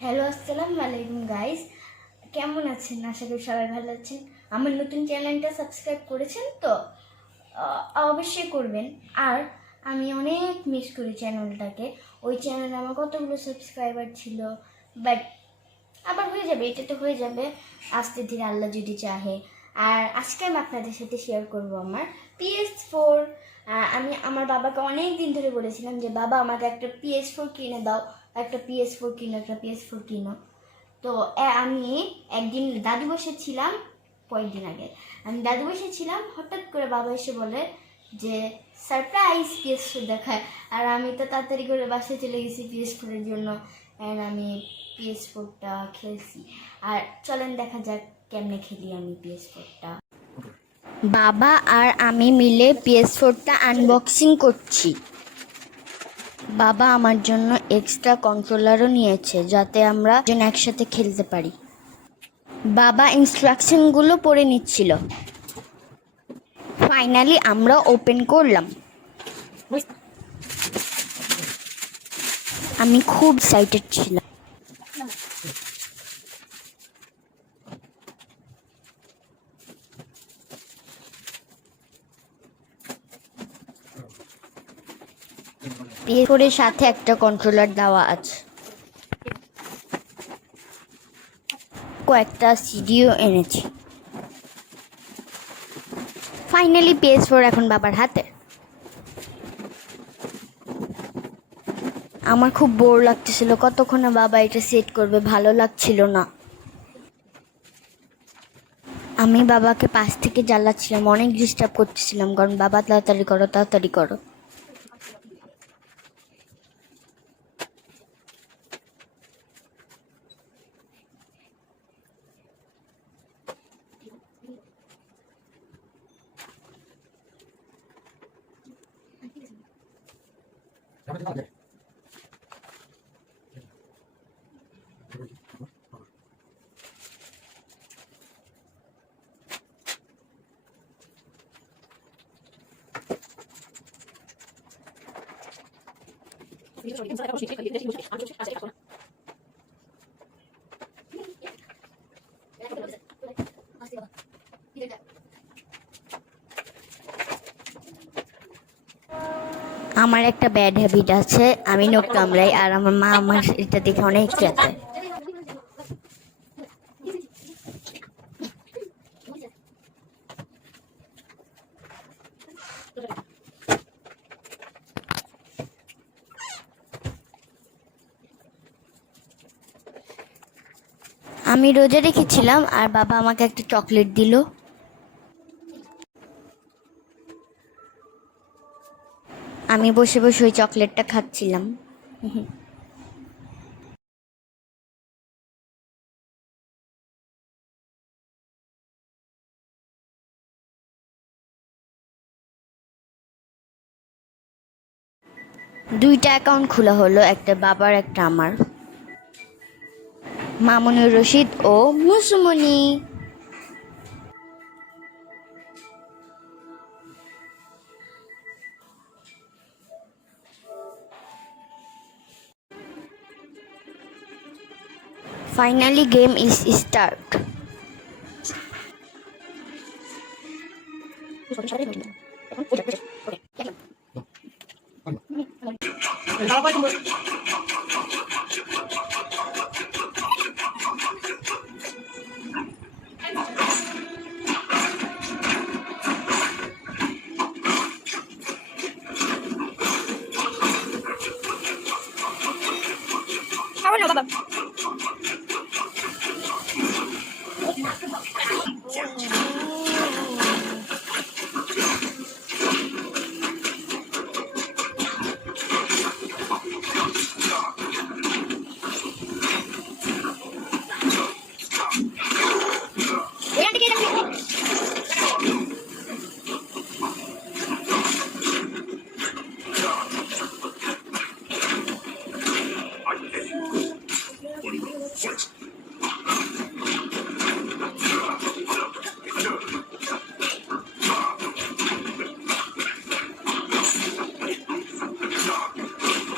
Hello, আসসালামু আলাইকুম guys. কেমন আছেন? আশা করি সবাই ভালো আছেন। আমার নতুন চ্যানেলটা সাবস্ক্রাইব করেছেন তো? অবশ্যই করবেন। আর আমি অনেক মিস করি চ্যানেলটাকে। ওই চ্যানেলে আমার কতগুলো সাবস্ক্রাইবার ছিল, বাট আবার হয়ে যাবে, এটা তো হয়ে যাবে আস্তে ধীরে, আল্লাহ যদি চাহে। আর আজকে আমি আপনাদের সাথে শেয়ার করব আমার PS4। আমি আমার বাবাকে অনেক দিন ধরে বলেছিলাম যে বাবা আমাকে একটা PS4 কিনে দাও, একটা PS4 কিনো, একটা PS4 কিনো। তো আমি একদিন দাদু বসেছিলাম, কয়েকদিন আগে আমি দাদু বসেছিলাম, হঠাৎ করে বাবা এসে বলে যে সারপ্রাইজ PS4 দেখায়। আর আমি তো তাড়াতাড়ি করে বাসায় চলে গেছি PS4-এর জন্য। অ্যান্ড আমি PS4টা খেলছি। আর চলেন দেখা যাক কেমনে খেলি আমি PS4টা। বাবা আর আমি মিলে PS4টা আনবক্সিং করছি। বাবা আমার জন্য এক্সট্রা কন্ট্রোলারও নিয়েছে যাতে আমরা একসাথে খেলতে পারি। বাবা ইনস্ট্রাকশনগুলো পড়ে নিচ্ছিল। ফাইনালি আমরা ওপেন করলাম। আমি খুব এক্সাইটেড ছিলাম। PS4-এর সাথে একটা কন্ট্রোলার দেওয়া আছে। কয়েকটা সিডিও এনেছি। ফাইনালি PS4 এখন বাবার হাতে। আমার খুব বোর লাগতেছিল, কতক্ষণে বাবা এটা সেট করবে, ভালো লাগছিল না। আমি বাবাকে পাশ থেকে জ্বালাচ্ছিলাম, অনেক ডিস্টার্ব করতেছিলাম, কারণ বাবা তাড়াতাড়ি করো, তাড়াতাড়ি করো। আমার একটা ব্যাড হ্যাবিট আছে, আমি নোট কামড়াই, আর আমার মা আমার এটা দেখে অনেক চেঁচায়। আমি রোজা রেখেছিলাম আর বাবা আমাকে একটা চকলেট দিল। আমি বসে বসে ওই চকলেটটা খাচ্ছিলাম। দুইটা অ্যাকাউন্ট খোলা হলো, একটা বাবার একটা আমার। মামুনুর রশিদ ও Musumoni. Finally game is start.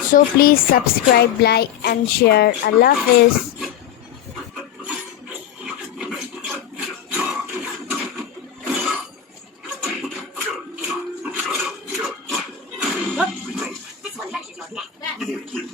So please subscribe, like and share. Allah Hafiz. This one matches your neck.